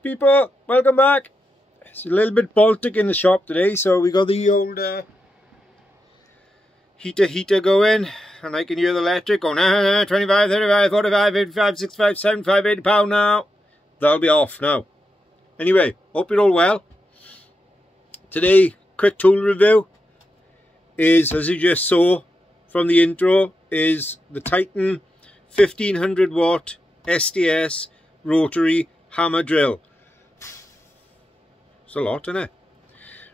People, welcome back. It's a little bit Baltic in the shop today, so we got the old heater going, and I can hear the electric going 25, 35, 45, 55, 65, 75, 80 pound now. That'll be off now. Anyway, hope you're all well. Today, quick tool review is, as you just saw from the intro, is the Titan 1500 watt SDS rotary hammer drill. It's a lot, isn't it?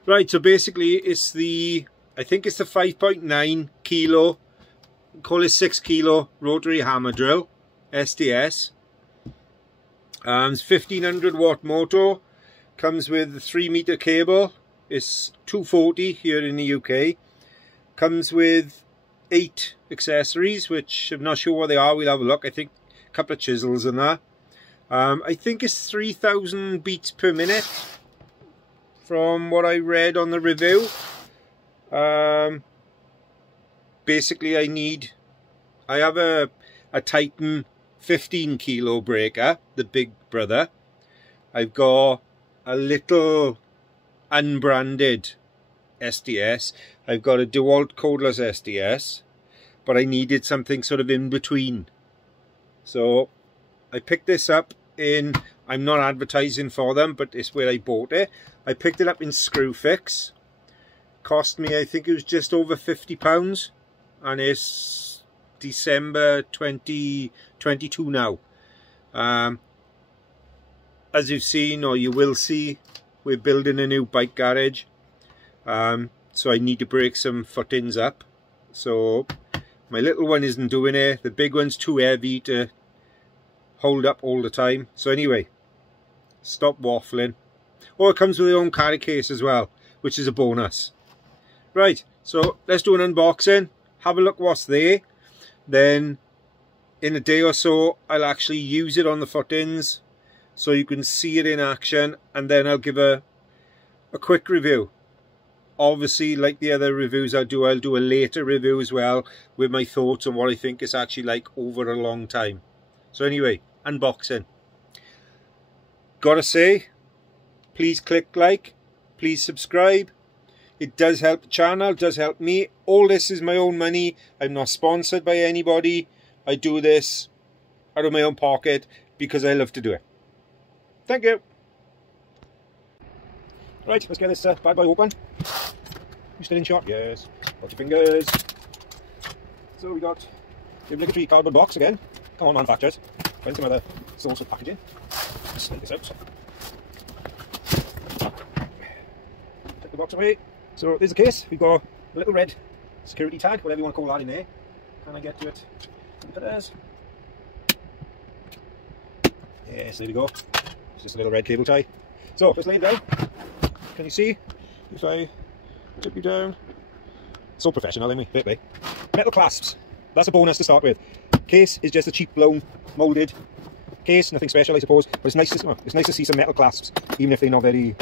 Right, so basically it's the, I think it's the 5.9 kilo, call it 6 kilo rotary hammer drill, SDS. It's 1500 watt motor, comes with a 3 meter cable, it's 240 here in the UK, comes with 8 accessories, which I'm not sure what they are, we'll have a look. I think a couple of chisels and that. I think it's 3000 beats per minute from what I read on the review. Basically I have a Titan 15 kilo breaker, the big brother. I've got a little unbranded SDS. I've got a DeWalt codeless SDS, but I needed something sort of in between. So I picked this up in, I'm not advertising for them, but it's where I bought it. I picked it up in Screwfix. Cost me, I think it was just over £50, and it's December 2022 now. As you've seen, or you will see, we're building a new bike garage. So I need to break some footings up. So my little one isn't doing it. The big one's too heavy to hold up all the time. So anyway, stop waffling. Oh, it comes with its own carry case as well, which is a bonus. Right, so let's do an unboxing, have a look what's there. Then in a day or so I'll actually use it on the footings so you can see it in action, and then I'll give a quick review. Obviously, like the other reviews I'll do a later review as well with my thoughts on what I think it's actually like over a long time. So anyway, unboxing. Gotta say, please click like, please subscribe. It does help the channel, does help me. All this is my own money. I'm not sponsored by anybody. I do this out of my own pocket because I love to do it. Thank you. Right, let's get this bad boy open. You still in shot? Yes. Watch your fingers. So we got the obligatory cardboard box again. Come on, manufacturers. Find some other source of packaging. Slide this out. Take the box away. So there's a case. We've got a little red security tag, whatever you want to call that, in there. Can I get to it? Look at this. Yes, there we go. It's just a little red cable tie. So let's lay it down. Can you see? If I tip you down. So professional, aren't we? Wait, wait. Metal clasps. That's a bonus to start with. Case is just a cheap blown moulded case, nothing special I suppose, but it's nice to see some metal clasps, even if they're not very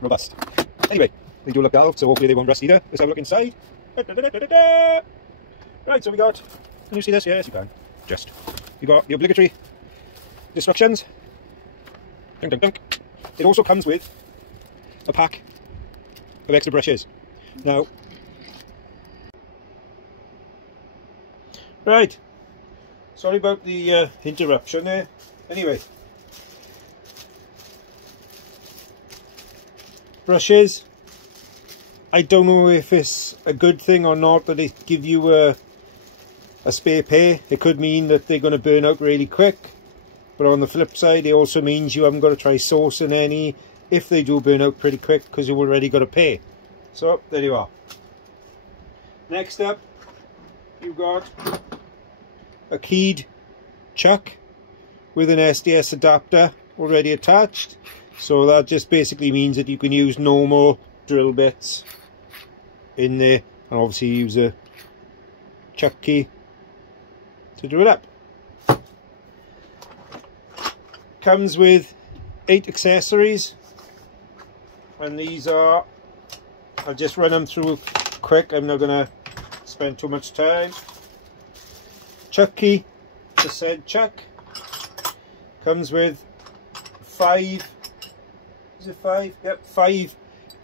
robust. Anyway, they do look dull, so hopefully they won't rust either. Let's have a look inside. Right, so we got, can you see this? Yes, you can. Just. You got the obligatory instructions. Dunk, dunk, dunk. It also comes with a pack of extra brushes. Now, right, sorry about the interruption there. Anyway, brushes. I don't know if it's a good thing or not that they give you a spare pair. It could mean that they're going to burn out really quick, but on the flip side it also means you haven't got to try sourcing any if they do burn out pretty quick, because you've already got a pair. So there you are. Next up, you've got a keyed chuck with an SDS adapter already attached. So that just basically means that you can use normal drill bits in there, and obviously use a chuck key to drill it up. Comes with 8 accessories, and these are, I'll just run them through quick, I'm not going to spend too much time. Chuck key, the said chuck, comes with 5, is it 5? Yep, 5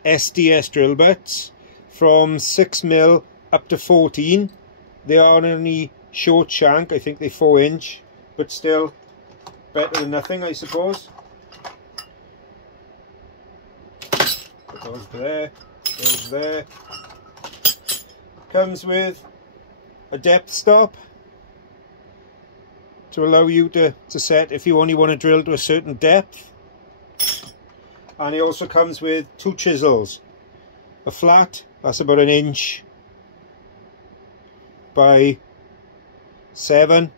SDS drill bits from 6mm up to 14. They are only short shank, I think they're 4-inch, but still better than nothing, I suppose. Put those there, those there. Comes with a depth stop to allow you to set if you only want to drill to a certain depth. And it also comes with 2 chisels. A flat, that's about 1 inch by 7,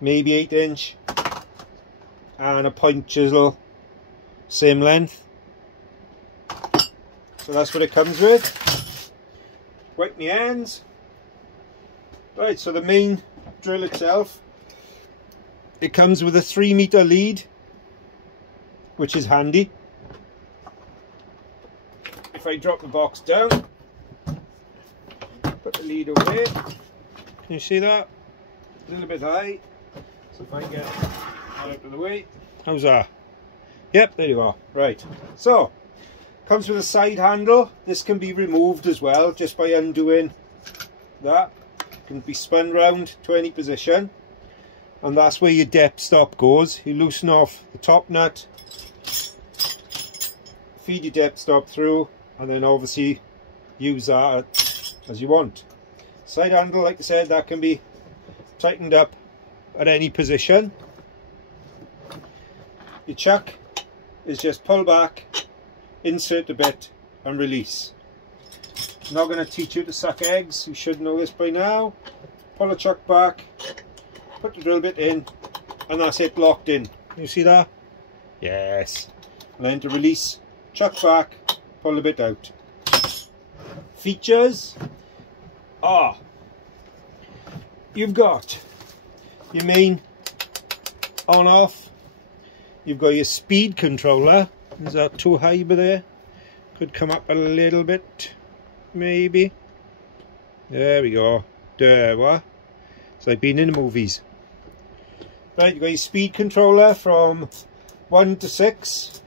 maybe 8 inch, and a point chisel, same length. So that's what it comes with. Wipe my hands. Right, so the main drill itself, it comes with a 3-meter lead, which is handy. If I drop the box down, put the lead away. Can you see that? A little bit high. So if I get that out of the way. How's that? Yep, there you are. Right. So, comes with a side handle. This can be removed as well, just by undoing that. It can be spun round to any position. And that's where your depth stop goes. You loosen off the top nut, feed your depth stop through, and then obviously use that as you want. Side handle, like I said, that can be tightened up at any position. Your chuck is just pull back, insert the bit and release. I'm not going to teach you to suck eggs, you should know this by now. Pull the chuck back, put the drill bit in, and that's it, locked in. You see that? Yes. And then to release, chuck back, pull the bit out. Features. You've got your main on off, you've got your speed controller. Is that too high by there? Could come up a little bit, maybe. There we go. There, what? It's like being in the movies. Right, you've got your speed controller from 1 to 6.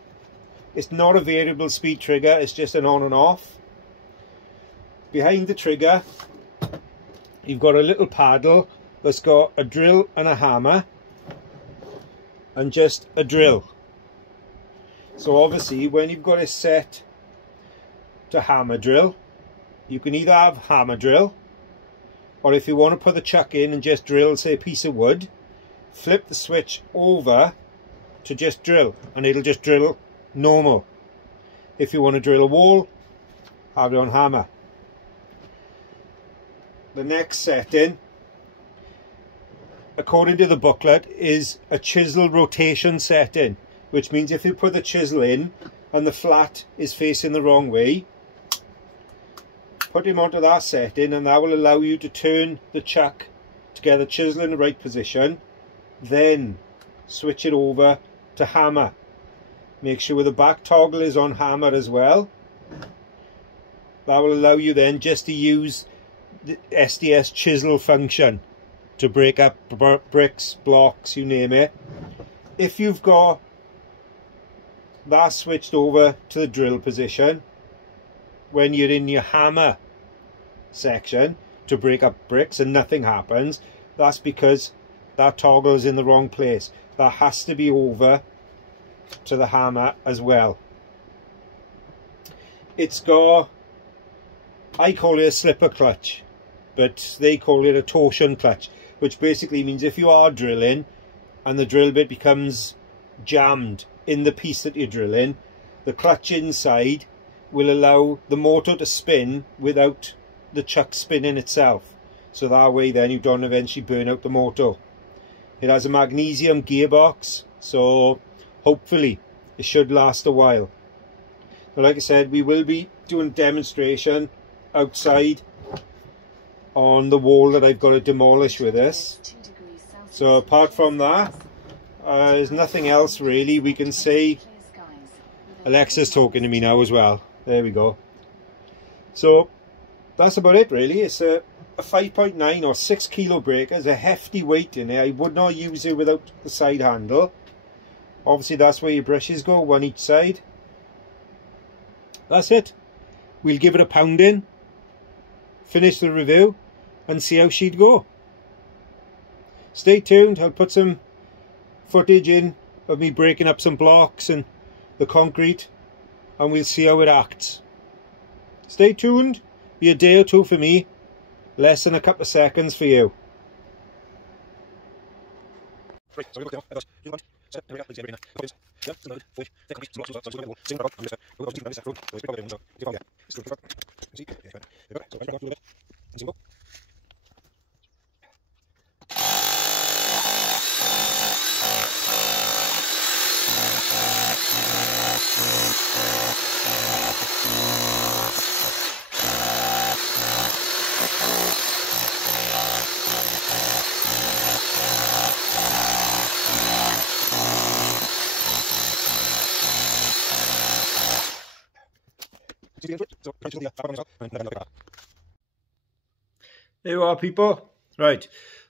It's not a variable speed trigger, it's just an on and off. Behind the trigger, you've got a little paddle that's got a drill and a hammer, and just a drill. So obviously when you've got it set to hammer drill, you can either have hammer drill, or if you want to put the chuck in and just drill, say, a piece of wood, flip the switch over to just drill, and it'll just drill normal. If you want to drill a wall, have it on hammer. The next setting, according to the booklet, is a chisel rotation setting, which means if you put the chisel in and the flat is facing the wrong way, put him onto that setting, and that will allow you to turn the chuck to get the chisel in the right position, then switch it over to hammer. Make sure the back toggle is on hammer as well. That will allow you then just to use the SDS chisel function to break up bricks, blocks, you name it. If you've got that switched over to the drill position, when you're in your hammer section to break up bricks and nothing happens, that's because that toggle is in the wrong place. That has to be over to the hammer as well. It's got, I call it a slipper clutch, but they call it a torsion clutch, which basically means if you are drilling and the drill bit becomes jammed in the piece that you're drilling, the clutch inside will allow the motor to spin without the chuck spinning itself, so that way then you don't eventually burn out the motor. It has a magnesium gearbox, so hopefully it should last a while. But like I said, we will be doing a demonstration outside on the wall that I've got to demolish with this. So apart from that, there's nothing else really we can say. Alexa's talking to me now as well. There we go. So that's about it really. It's a 5.9 or 6 kilo breaker. There's a hefty weight in it. I would not use it without the side handle. Obviously that's where your brushes go, one each side. That's it. We'll give it a pounding, finish the review, and see how she'd go. Stay tuned, I'll put some footage in of me breaking up some blocks and the concrete, and we'll see how it acts. Stay tuned, be a day or two for me, less than a couple of seconds for you. There you are, people. Right,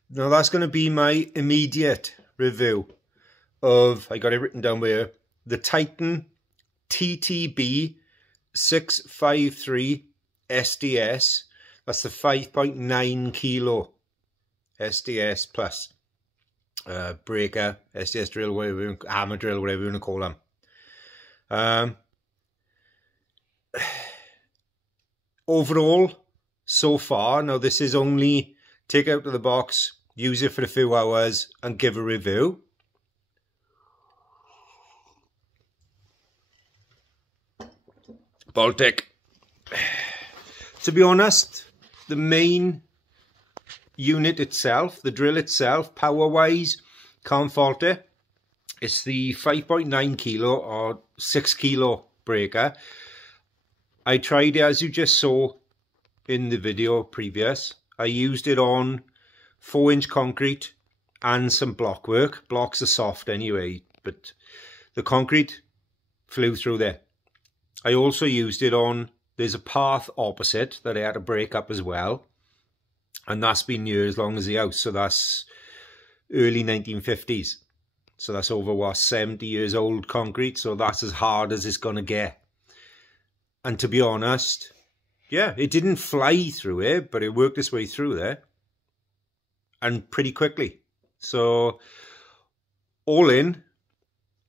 now that's going to be my immediate review of, I got it written down here, the Titan TTB653SDS. That's the 5.9 kilo SDS plus breaker, SDS drill, whatever, hammer drill, whatever you want to call them. Overall, so far, now this is only take it out of the box, use it for a few hours and give a review. Baltic. To be honest, the main unit itself, the drill itself, power-wise, can't fault it. It's the 5.9 kilo or 6 kilo breaker. I tried it, as you just saw in the video previous. I used it on 4-inch concrete and some block work. Blocks are soft anyway, but the concrete flew through there. I also used it on, there's a path opposite that I had to break up as well. And that's been near as long as the house. So that's early 1950s. So that's over, what, 70 years old concrete. So that's as hard as it's going to get. And to be honest, yeah, it didn't fly through it, but it worked its way through there. And pretty quickly. So, all in,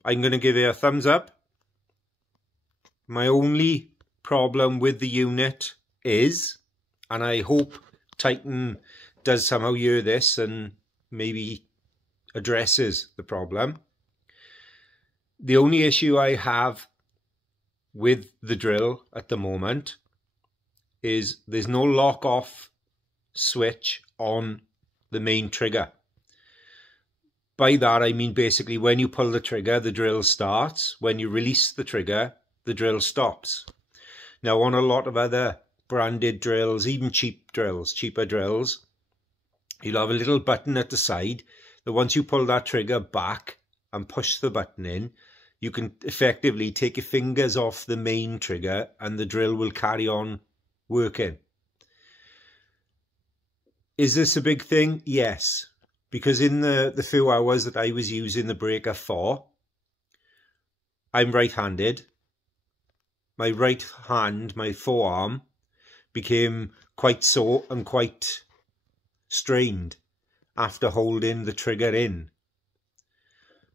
I'm going to give it a thumbs up. My only problem with the unit is, and I hope Titan does somehow hear this and maybe addresses the problem. The only issue I have with the drill at the moment is there's no lock off switch on the main trigger. By that I mean basically when you pull the trigger, the drill starts. When you release the trigger, the drill stops. Now on a lot of other branded drills, even cheaper drills, you'll have a little button at the side that once you pull that trigger back and push the button in, you can effectively take your fingers off the main trigger and the drill will carry on working. Is this a big thing? Yes. Because in the few hours that I was using the breaker for, I'm right-handed. My right hand, my forearm, became quite sore and quite strained after holding the trigger in.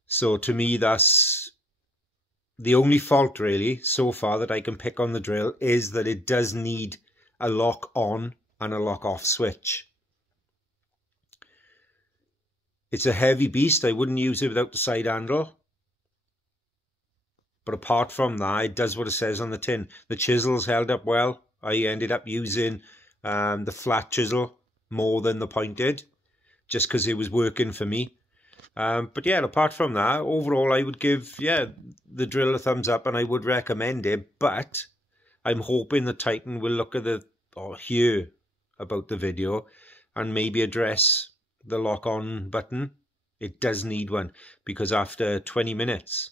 So to me, that's the only fault really so far that I can pick on the drill, is that it does need a lock on and a lock off switch. It's a heavy beast. I wouldn't use it without the side handle. But apart from that, it does what it says on the tin. The chisels held up well. I ended up using the flat chisel more than the pointed, just because it was working for me. But yeah, apart from that, overall I would give, yeah, the drill a thumbs up and I would recommend it. But I'm hoping the Titan will look at or hear about the video and maybe address the lock on button. It does need one, because after 20 minutes,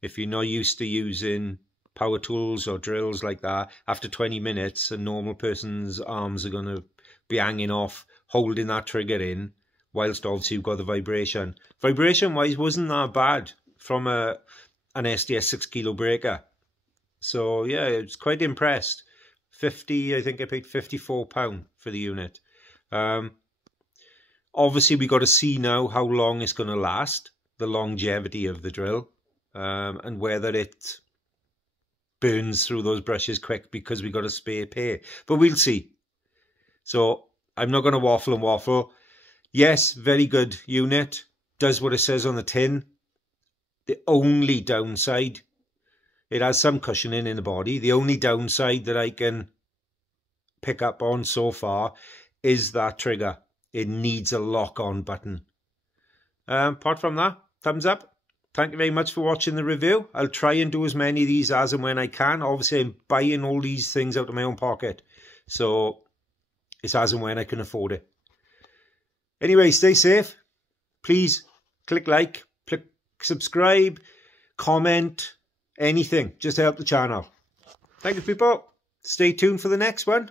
if you're not used to using power tools or drills like that, after 20 minutes, a normal person's arms are going to be hanging off, holding that trigger in, whilst obviously you've got the vibration. Vibration-wise, wasn't that bad from an SDS 6 kilo breaker. So yeah, it's quite impressed. I think I paid £54 for the unit. Obviously we got to see now how long it's going to last, the longevity of the drill, and whether it burns through those brushes quick because we got a spare pair. But we'll see. So I'm not going to waffle and waffle. Yes, very good unit. Does what it says on the tin. The only downside, it has some cushioning in the body. The only downside that I can pick up on so far is that trigger. It needs a lock-on button. Apart from that, thumbs up. Thank you very much for watching the review. I'll try and do as many of these as and when I can. Obviously, I'm buying all these things out of my own pocket. So it's as and when I can afford it. Anyway, stay safe. Please click like, click subscribe, comment, anything. Just to help the channel. Thank you, people. Stay tuned for the next one.